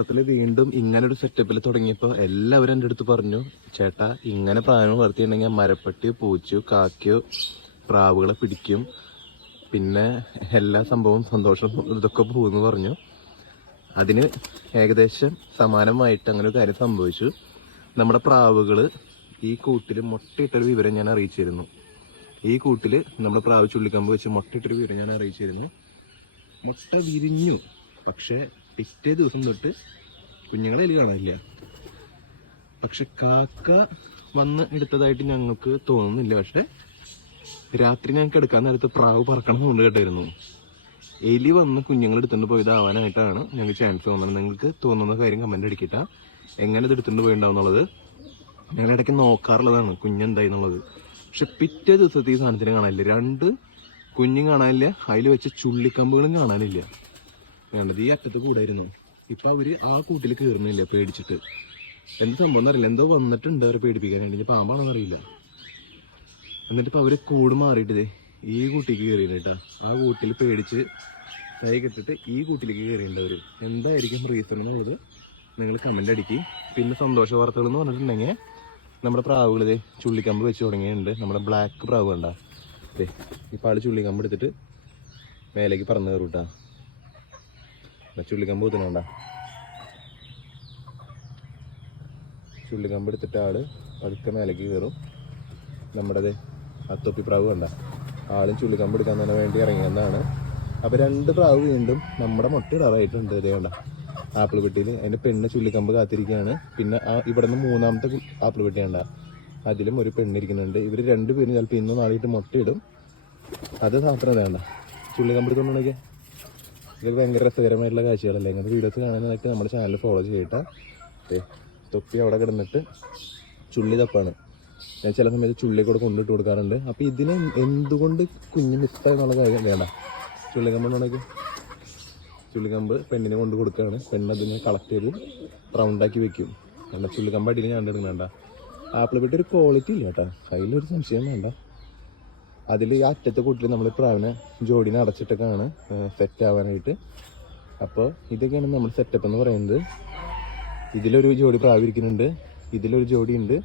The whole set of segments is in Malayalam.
വളർത്തൽ വീണ്ടും ഇങ്ങനെ ഒരു സെറ്റപ്പിൽ തുടങ്ങിയപ്പോൾ എല്ലാവരും എൻ്റെ അടുത്ത് പറഞ്ഞു, ചേട്ടാ ഇങ്ങനെ പ്രാവിനെ വളർത്തിയിട്ടുണ്ടെങ്കിൽ മരപ്പട്ടിയോ പൂച്ചയോ കാക്കയോ പ്രാവുകളെ പിടിക്കും, പിന്നെ എല്ലാ സംഭവവും സന്തോഷം ഇതൊക്കെ പോകുമെന്ന് പറഞ്ഞു. അതിന് ഏകദേശം സമാനമായിട്ട് അങ്ങനെ ഒരു കാര്യം സംഭവിച്ചു. നമ്മുടെ പ്രാവുകൾ ഈ കൂട്ടിൽ മുട്ടയിട്ടൊരു വിവരം ഞാൻ അറിയിച്ചിരുന്നു. ഈ കൂട്ടിൽ നമ്മുടെ പ്രാവ് ചുള്ളിക്കമ്പ് വെച്ച് മുട്ടയിട്ടൊരു വിവരം ഞാൻ അറിയിച്ചിരുന്നു. മുട്ട വിരിഞ്ഞു, പക്ഷെ പിറ്റേ ദിവസം തൊട്ട് കുഞ്ഞുങ്ങളെ അതിൽ കാണാനില്ല. പക്ഷെ കാക്ക വന്ന് എടുത്തതായിട്ട് ഞങ്ങൾക്ക് തോന്നുന്നില്ല. പക്ഷെ രാത്രി ഞങ്ങൾക്ക് എടുക്കാൻ നേരത്ത് പ്രാവ് പറക്കണം കൊണ്ട് കേട്ടായിരുന്നു. എലി വന്ന് കുഞ്ഞുങ്ങൾ എടുത്തുകൊണ്ട് പോയതാവാനായിട്ടാണ് ഞങ്ങൾക്ക് ചാൻസ് തോന്നുന്നത്. നിങ്ങൾക്ക് തോന്നുന്ന കാര്യം കമന്റ് അടിക്കിട്ടാ എങ്ങനെ ഇത് എടുത്തുകൊണ്ട് പോയിണ്ടാവുന്നുള്ളത്. ഞങ്ങൾ ഇടയ്ക്ക് നോക്കാറുള്ളതാണ് കുഞ്ഞെന്തായി എന്നുള്ളത്. പക്ഷെ പിറ്റേ ദിവസത്തെ ഈ സാധനത്തിന് കാണാനില്ല. 2 കുഞ്ഞും കാണാനില്ല, അതിൽ വെച്ച ചുള്ളിക്കമ്പുകളും കാണാനില്ല. വേണ്ടത് ഈ അറ്റത്ത് കൂടായിരുന്നു. ഇപ്പൊ അവര് ആ കൂട്ടിൽ കയറുന്നില്ല പേടിച്ചിട്ട്. എന്ത് സംഭവം എന്നറിയില്ല, എന്തോ വന്നിട്ടുണ്ട് അവരെ പേടിപ്പിക്കാനായിട്ട്. പാമ്പാണെന്ന് അറിയില്ല. എന്നിട്ട് ഇപ്പൊ അവര് കൂട് മാറിയിട്ടേ ഈ കൂട്ടിലേക്ക് കയറിയിട്ടാ. ആ കൂട്ടിൽ പേടിച്ച് കൈ കെട്ടിട്ട് ഈ കൂട്ടിലേക്ക് കയറിയിട്ടുണ്ട് അവര്. എന്തായിരിക്കും റീസൺ എന്നുള്ളത് നിങ്ങൾ കമന്റ് അടിക്കി. പിന്നെ സന്തോഷ വാർത്തകൾ എന്ന് പറഞ്ഞിട്ടുണ്ടെങ്കിൽ നമ്മുടെ പ്രാവുകളിതേ ചുള്ളിക്കമ്പ് വെച്ച് തുടങ്ങിയിട്ടുണ്ട്. നമ്മുടെ ബ്ലാക്ക് പ്രാവ് കണ്ട ഇപ്പം ആള് ചുള്ളിക്കമ്പ് എടുത്തിട്ട് മേലേക്ക് പറന്ന് കയറൂട്ടാ. ചുള്ളിക്കമ്പ് കുത്തുന്നുണ്ട. ചുള്ളിക്കമ്പ് എടുത്തിട്ട് ആള് പതുക്കെ മേലേക്ക് കയറും. നമ്മുടെ അത്തൊപ്പി പ്രാവ് കണ്ട ആളും ചുള്ളിക്കമ്പ് എടുക്കാൻ തന്നെ വേണ്ടി ഇറങ്ങിയതാണ്. അപ്പൊ 2 പ്രാവ് വീണ്ടും നമ്മുടെ മുട്ട ഇടാറായിട്ടുണ്ട്. ഇതേ കണ്ട ആപ്പിൾ പെട്ടിയിൽ അതിന്റെ പെണ്ണ് ചുള്ളിക്കമ്പ് കാത്തിരിക്കുകയാണ്. പിന്നെ ഇവിടെ നിന്ന് 3ാമത്തെ ആപ്പിൾ പെട്ടി കണ്ട അതിലും ഒരു പെണ്ണിരിക്കുന്നുണ്ട്. ഇവർ 2 പേരും ചിലപ്പോൾ ഇന്നും നാളെയിട്ട് മുട്ടയിടും. അത് സാധനം വേണ്ട ചുള്ളിക്കമ്പ് എടുത്തുകൊണ്ടുണ്ടെങ്കിൽ ഇതൊക്കെ ഭയങ്കര രസകരമായിട്ടുള്ള കാഴ്ചകളല്ലേ. ഇങ്ങനത്തെ വീഡിയോസ് കാണാനായിട്ട് നമ്മുടെ ചാനൽ ഫോളോ ചെയ്യട്ടെ. തൊപ്പി അവിടെ കിടന്നിട്ട് ചുള്ളി തപ്പാണ്. ഞാൻ ചില സമയത്ത് ചുള്ളി കൂടെ കൊണ്ടിട്ട് കൊടുക്കാറുണ്ട്. അപ്പോൾ ഇതിനെ എന്തുകൊണ്ട് കുഞ്ഞ് മിസ്സായെന്നുള്ള കാര്യം വേണ്ട. ചുള്ളിക്കമ്പുണ്ടെങ്കിൽ ചുള്ളിക്കമ്പ് പെണ്ണിനെ കൊണ്ട് കൊടുക്കുകയാണ്. പെണ്ണതിനെ കളക്ട് ചെയ്ത് റൗണ്ടാക്കി വെക്കും. വേണ്ട ചുള്ളിക്കമ്പ് അടിയിൽ ഞാൻ എടുക്കുന്നുണ്ട. ആപ്പിൾ പെട്ടി ഒരു ക്വാളിറ്റി ഇല്ല കേട്ടോ, അതിലൊരു സംശയം വേണ്ട. അതിൽ ഈ അറ്റത്തെ കൂട്ടിൽ നമ്മൾ പ്രാവിനെ ജോഡിനെ അടച്ചിട്ടൊക്കെയാണ് സെറ്റ് ആവാനായിട്ട്. അപ്പോൾ ഇതൊക്കെയാണ് നമ്മൾ സെറ്റപ്പ് എന്ന് പറയുന്നത്. ഇതിലൊരു ജോഡി പ്രാവ് ഇരിക്കുന്നുണ്ട്, ഇതിലൊരു ജോഡി ഉണ്ട്,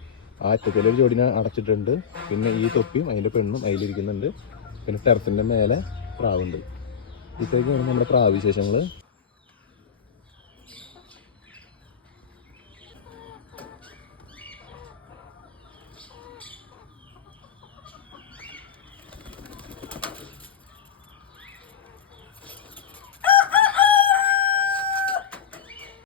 ആ അറ്റത്തിലൊരു ജോഡിനെ അടച്ചിട്ടുണ്ട്. പിന്നെ ഈ തൊപ്പിയും അതിൻ്റെ പെണ്ണും അതിലിരിക്കുന്നുണ്ട്. പിന്നെ ടെറസിൻ്റെ മേലെ പ്രാവുണ്ട്. ഇതൊക്കെയാണ് നമ്മുടെ പ്രാവിശേഷങ്ങൾ.